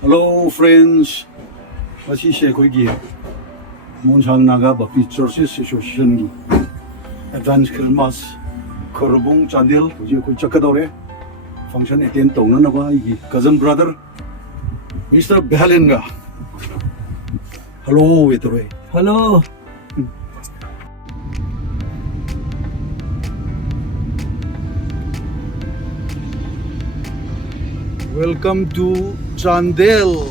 Hello friends, masi se koi gi Monsang naga Baptist Churches Association gi Advent Christmas Korobung Chandel ji koi chakadore function attend tongna na ba gi cousin brother Mr. Behalenga. Hello Etore. Hello. Welcome to Chandel.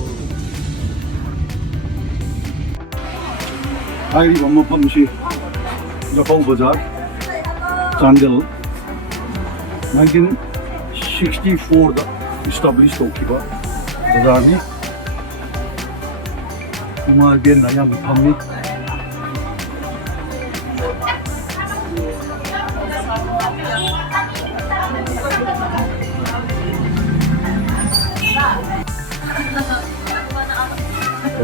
I am from Lapau Bazaar, Chandel. 1964 established Okiba Bazaar ni. Kuma again I am from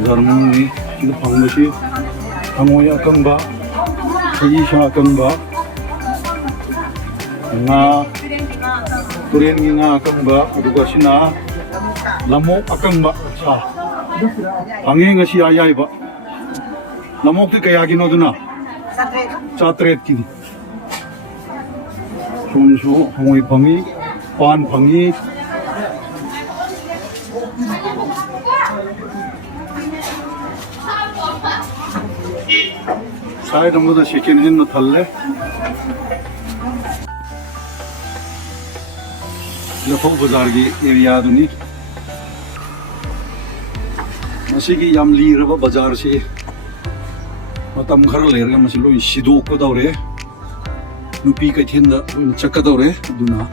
Zarmuni, the Pangmashi, Amoya Kamba, Isha Kamba, Turenina Kamba, Udugashina, Lamo Akamba, Hanging a Shiaiba, Lamok Kayagino Duna, Chatretki, Shonshu, Hangi Pangi, Pan Pangi. Side of the chicken in the Thale. The Popazargi area to need Masiki Yamli River Bazar si Matam Karler, Masilo, Shido Kodore, Nupika Tinda, Chakadore, Duna,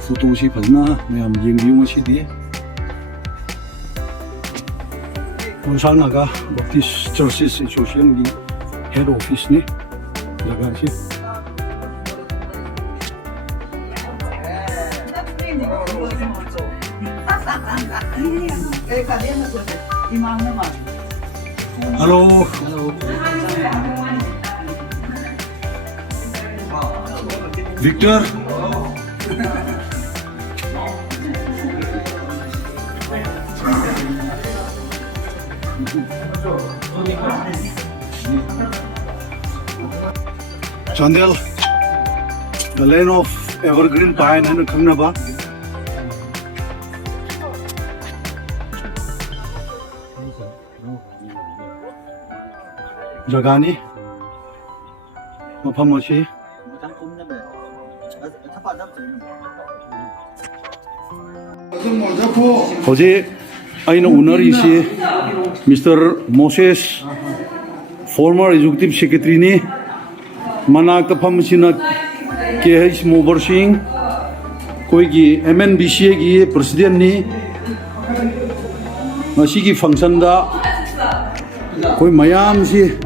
Futoshi Pazna, Mayam Yingu City. Monsang naga Baptist Churches Association gi head office ni jaga si Hello. Victor. Chandel, the lane of evergreen pine and Kangnaba. Jagani, Mapamoshi. Jose, I know owner is Mr. Moses, former executive secretary ni Manak Pamsina KH Mobar Singh, Koigi MNBCA gi president ni Masiki function da Koi Mayam si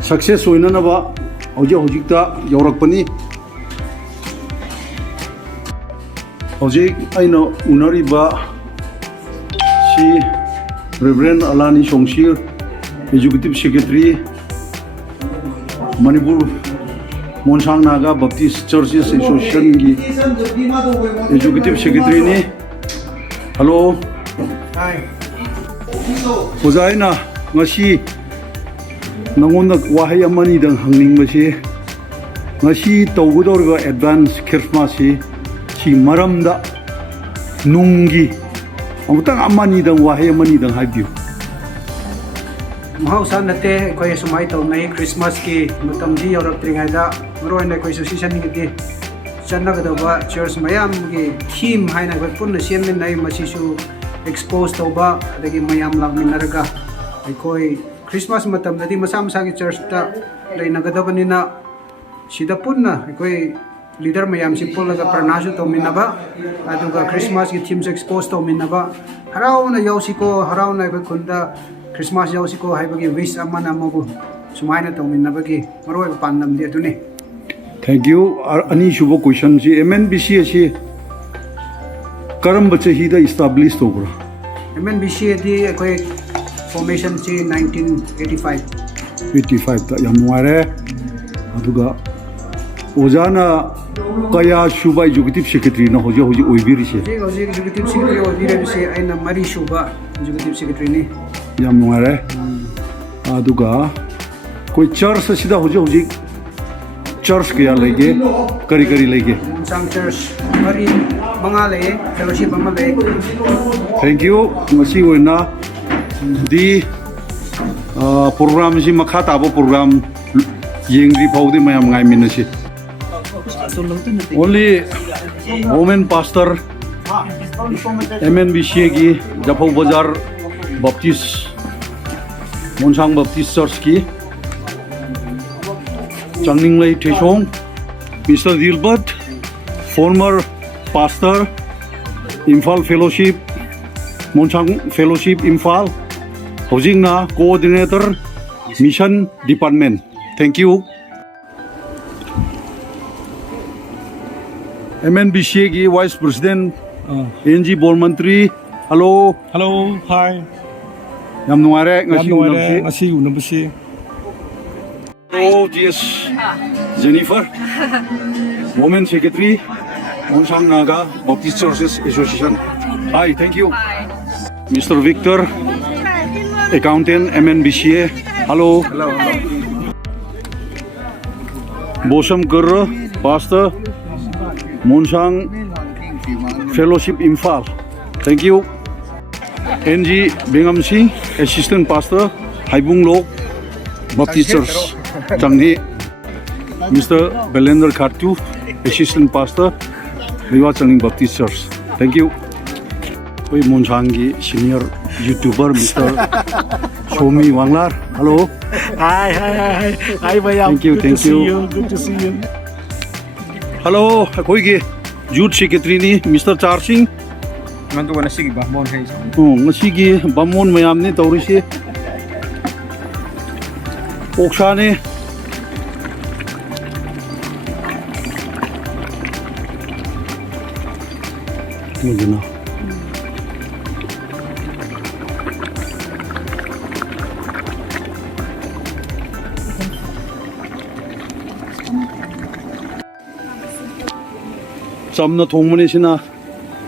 success hoina na ba hojikta yaurakpani Hojik aino unari ba si Reverend Alani Songshir, executive secretary MANIPUR Monsang naga Baptist Churches Association gi executive secretary ni. Hello. Hi. Ozaina ngasi nangonda wahay amani dang hangning basi ngasi tawgudorga advance Christmas si maramda nungi amutang amani dang wahay amani dang habiyo. Mahausan nate koi sumai to nai Christmas ki mutamji yorok tringaida roina koi association ki channa gadaba church mayam ki theme haina koi punna sian nai masisu expose to ba adagi mayam lagminaraga koi Christmas matam nadi masa masa ki church ta leina gadabani na sida punna koi leader mayam si polaga pranasu to minaba aduga Christmas ki themes expose to minaba harauna yausiko harauna koi kunda Christmas yausiko haibagi wish amana mabu sumaina to minnabagi maroi pandam de duni. Thank you. Ani shubo question si MNBCA si karam bachahi da established hogra. MNBCA di koi formation si 1985. 85 ta yam ware aduga ojana kaya suba executive secretary na hoje oibirisi hꯧꯖꯤꯛ executive secretary ꯑꯣꯏꯕꯤꯔꯤꯕꯁꯤ ꯑꯩꯅ ꯃꯔꯤ ꯁꯨꯕ executive secretary ꯅꯤ yam nungare aduga koi church asida hoje church kaya lege kari lege Monsang church mari manga lei fellowship ama lei thank you ngasi oina di program si makha tabo program yengri phawdi mayam ngai minasi only women pastor MNBCA ki Japau Bazar Baptist Monsang Baptist Church ki Changning Lai Thesong Mr. Dilbert former pastor Imphal Fellowship Monsang Fellowship Imphal housing na coordinator mission department thank you MNBCA ki vice president NG Bol Mantri hello hi yam nungare ngasi unamsi ngasi unamsi oh yes Jennifer women secretary Monsang Naga Baptist Churches Association hi thank you Mr. Victor accountant MNBCA hello Bosam Gurra pastor Monsang Fellowship Imphal thank you NG Bengam Singh assistant pastor Haibung Lok Baptist Church Changni Mr. Belender Khartu assistant pastor Viva Changni Baptist Church thank you we Monsang ki senior YouTuber Mr. Shomi Wanglar hello hi Bayam thank you good to see you hello koi ki youth secretary ni Mr. Char Singh nandu wana sigi bahmon hai ngasi gi bamon mayam ni tawrisi oksa ne mujuna samna thongmani sina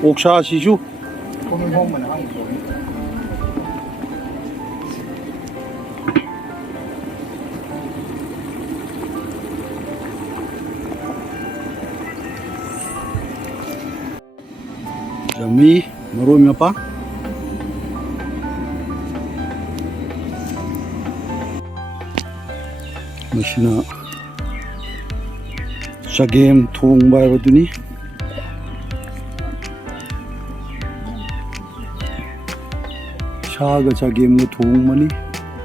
oksa siju jami maroi mapa machina sagem thong bai baduni chaga chagem nu thong mani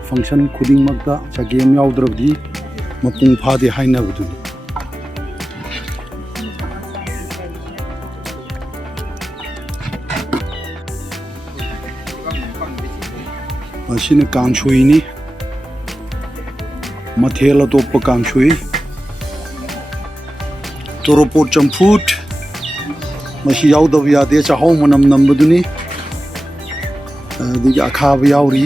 function khuding makta chagem yaudrabdi mapung phade haina baduni masina kangshui ni mathela toppa kangshui toropot champut mashi yaudab yade chahau manam nambaduni digi akhab yauri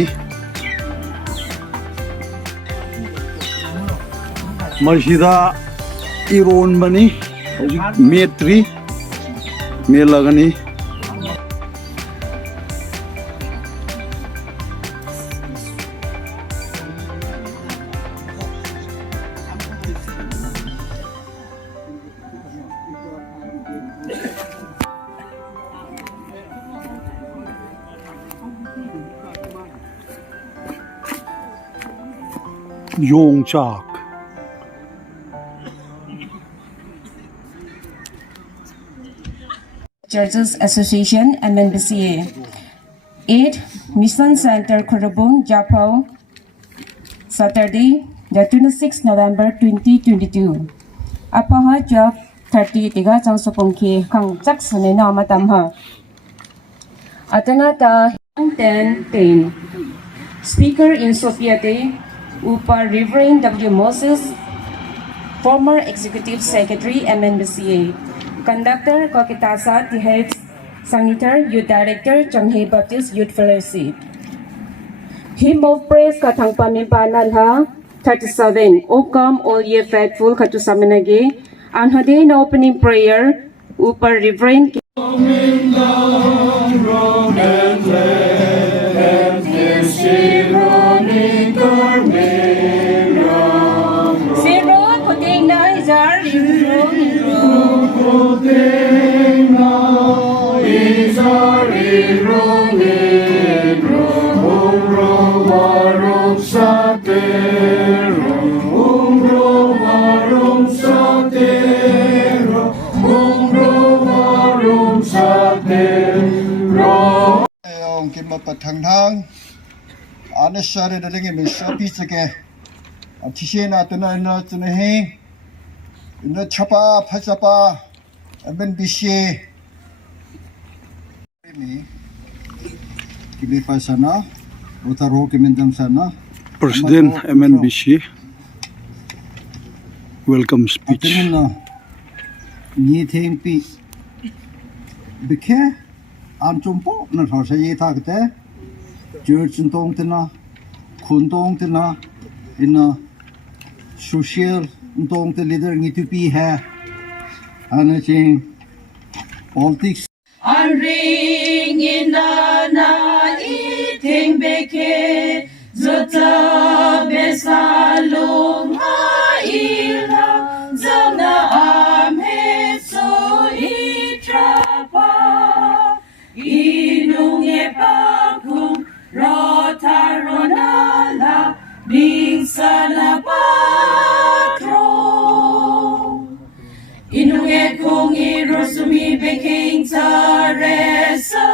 mashida iron bani metri melagani Yongchak Churches Association MNBCA 8 Mission Center Khurabung Japau Saturday the 26th November 2022 Apaha job 30 tiga changsopongki khang chaksane na matamha Atanata 10 Speaker in Sofiate Upar Reverend W. Moses former Executive Secretary MNBCA Conductor Kokitasa TH Senator Youth Director Changhe Baptist Youth Fellowship Hymn of Praise Kathangpa Mimpanalha 37 O come all ye faithful Khatu Samanage Ang hadin na opening prayer, upar Reverend Zero, puting na izar, ông kim mà bật thằng thang anh ấy sợ đấy là cái mình sợ bị cái thì xem là tụi nó hay nó chapa phát chapa MNBCA ini kini pasana utaro kimendam sana President MNBCA welcome speech. atin na ni thing pi bikhe an chumpo na thasa ye thakte church tong tena khun tong tena in social tong te leader ni tu pi hai ana ching politics Ang ring inana iting beke Zota besalong hailang Zona amhe so itrapa Inung epakung rotaronala Bing sana patro Inunge kong irosumi beking taresa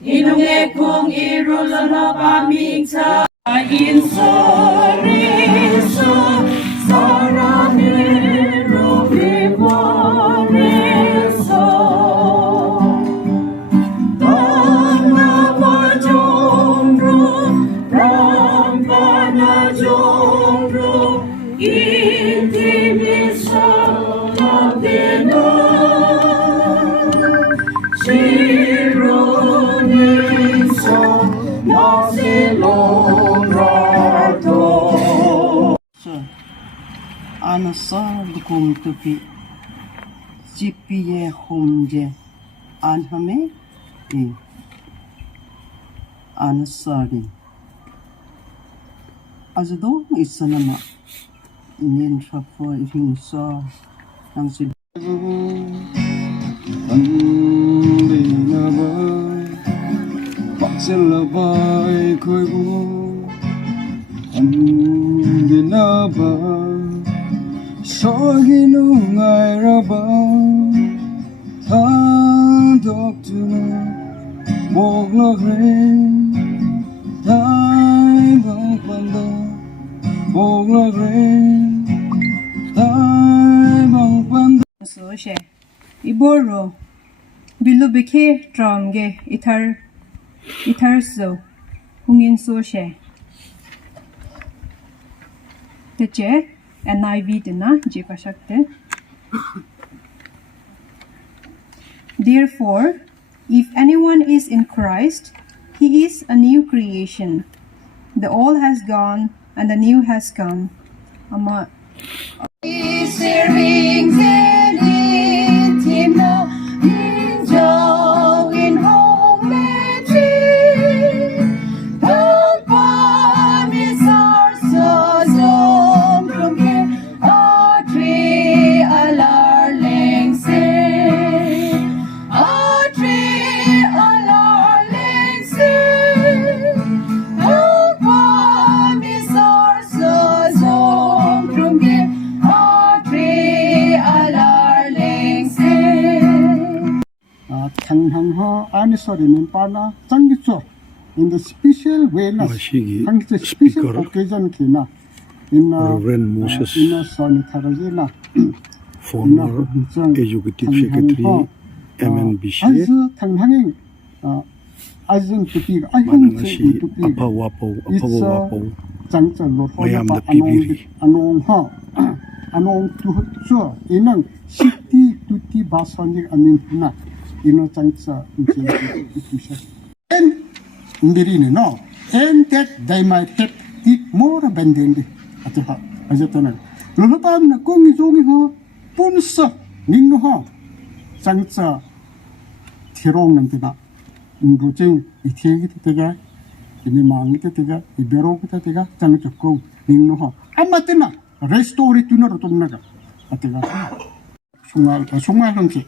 Inunge kong irolala paming ta Insoriso saramiro vivoriso Tangnawa jongro Rampana jongro Intimisa Anasar dukum tupi cipiye humje anhame anasari azdo isanama inen trafo ihingsa ang sid Andinaba Bakselabay koibu Andinaba Soginungay raba Tandok tuna Moglagrin Tay bang panda Moglagrin Tay bang panda So she iboro bilu beke tramge itar so hungin so she teche NIV dina je pashakte. Therefore, if anyone is in Christ, he is a new creation. The old has gone and the new has come. Ama Sorry, Pana, Changicho, in the special way, the special occasion, Kina, in Reverend Moses, Sonitarajina, former Executive Secretary, MNBCA, as Tanghanging, as in to be, I Mananasi, think Apawapo, Apawapo, Chancha, Mayam the Pibiri, Anong to sure, in 60 to T Basonic, I mean, Chancha, and Mirino, no, and that they might have it more abandoned at the as a tunnel. Lulapam, Kongi Zongi, punsa ningno ha changcha thirong nang tina buting ithegi tega ini mangi tega ibero tega changcha ko ningno ha amatina restore tunar tumnaga atega sungal langki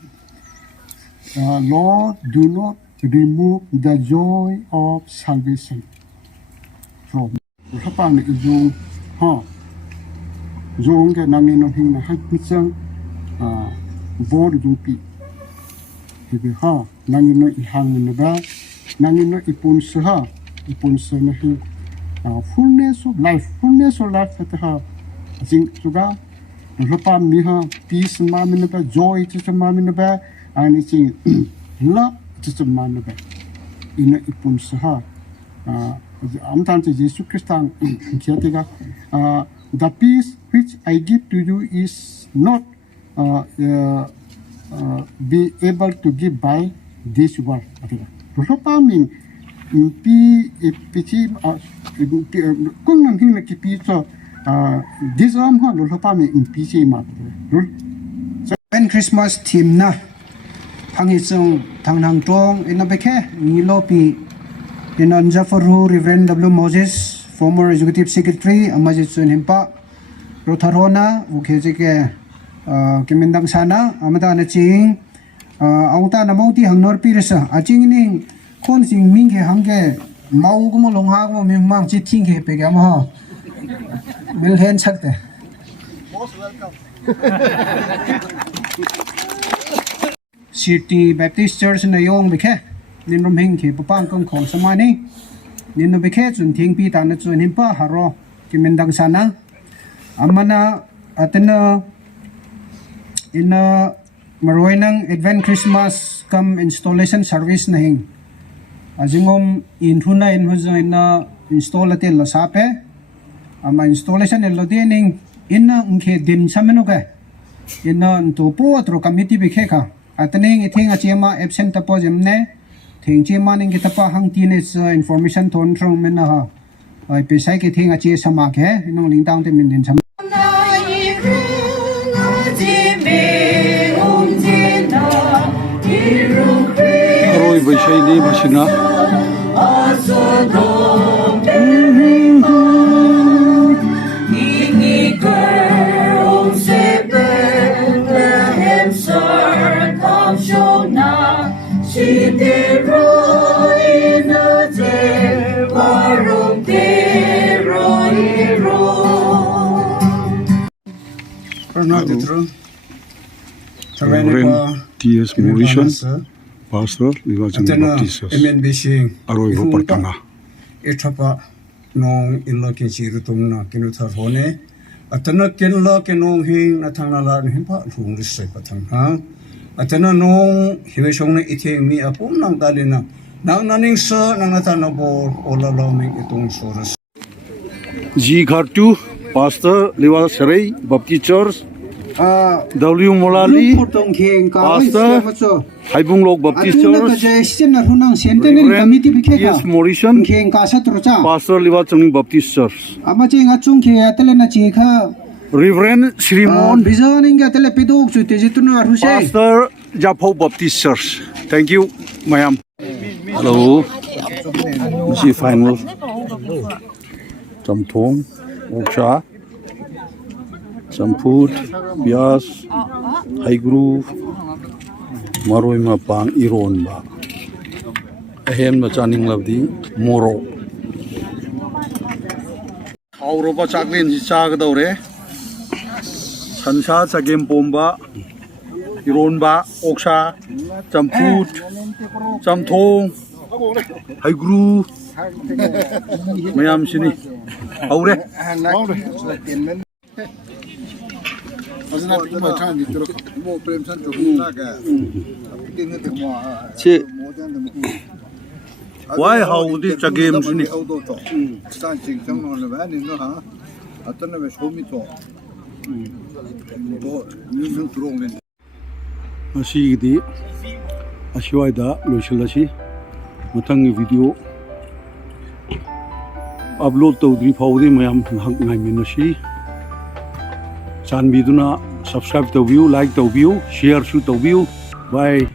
Lord, do not remove the joy of salvation from hapan izung ha zung ke nangin hing na hakitsang bod jupi hibe ha nangin ihang na ba nangin ipun sa na hi fullness of life ta ha jing suga hapan mi ha peace ma min ba joy ta ma min ba ani chi love ta ma min ba ina ipun sa amtan che Jesus Christan kiatega the peace which I give to you is not be able to give by this world atega ropa min pi pichi kung nang hing na kipi so disam ha ropa min pi chi ma Advent Christmas theme na hangi chung thangnang tong ina bekhe nilopi in Anjafaru Reverend W. Moses, former Executive Secretary, Amajit Sunhimpa, Rotharona, Ukejike, Kimindang Sana, Amada Naching, Auta Namauti Hangnor Pirisa, Aching Konsing Minke Hange, Maugumo Longhamo Mimang Chitinke Pegama, Wilhelm Sakte. Most welcome. City Baptist Church na Yong Beke. Ninrom hing ki papang kong kong samani ninno beke chun thing pi ta na chun himpa haro kimendang sana amana atena ina maroinang Advent Christmas come installation service na hing ajingom inthuna inhuzo ina install ate lo sape ama installation elo dening ina ngke dim samenu ka ina to po atro committee beke ka atning ithing achema absent tapo jemne thingchi maning kita pa hang teenage information thon trong men ha ai pesai ke thinga che sama ke nong ling tang te min din sam aroi baisai ni masina Reverend T.S. Mauritian, Pastor, Liwajang Baptist, MNBCA Aroi Pertanga. Etapa nong illa ke chiru tungna kinu thar hone atana kenla ke nong hing na thangna la himpa lung risai pathang ha atana nong hiwe shongne ithe mi apum nang dalina nang naning sa nang atana bor ola lo ming itung soras G. Khartu, Pastor, Liwa Sarai, Baptist Church, W. Molali, Pastor, Haibung Lok Baptist Church, Reverend T.S. Mauritian, Pastor Liwa Changning Baptist Church, Reverend Srimon, Pastor Japo Baptist Church. Thank you, Mayam. Hello, this is final. Samthong, Oksha, Samput, Bias, Haigru, Maroi Mapang, Iron Ba. Ahem Machaning Lavdi, Moro. Auropa Chaklin, Chagadore, Sansa, Sagem Pomba, Iron Ba, Oksha, Samput, Samthong, Haigru, Mayam Sini. Aure. Why how this game Sini? Asi di asiwaida loisalasi matang video upload to the powder mayam ngai minasi chanbiduna subscribe to view, like to view, share to view. Bye.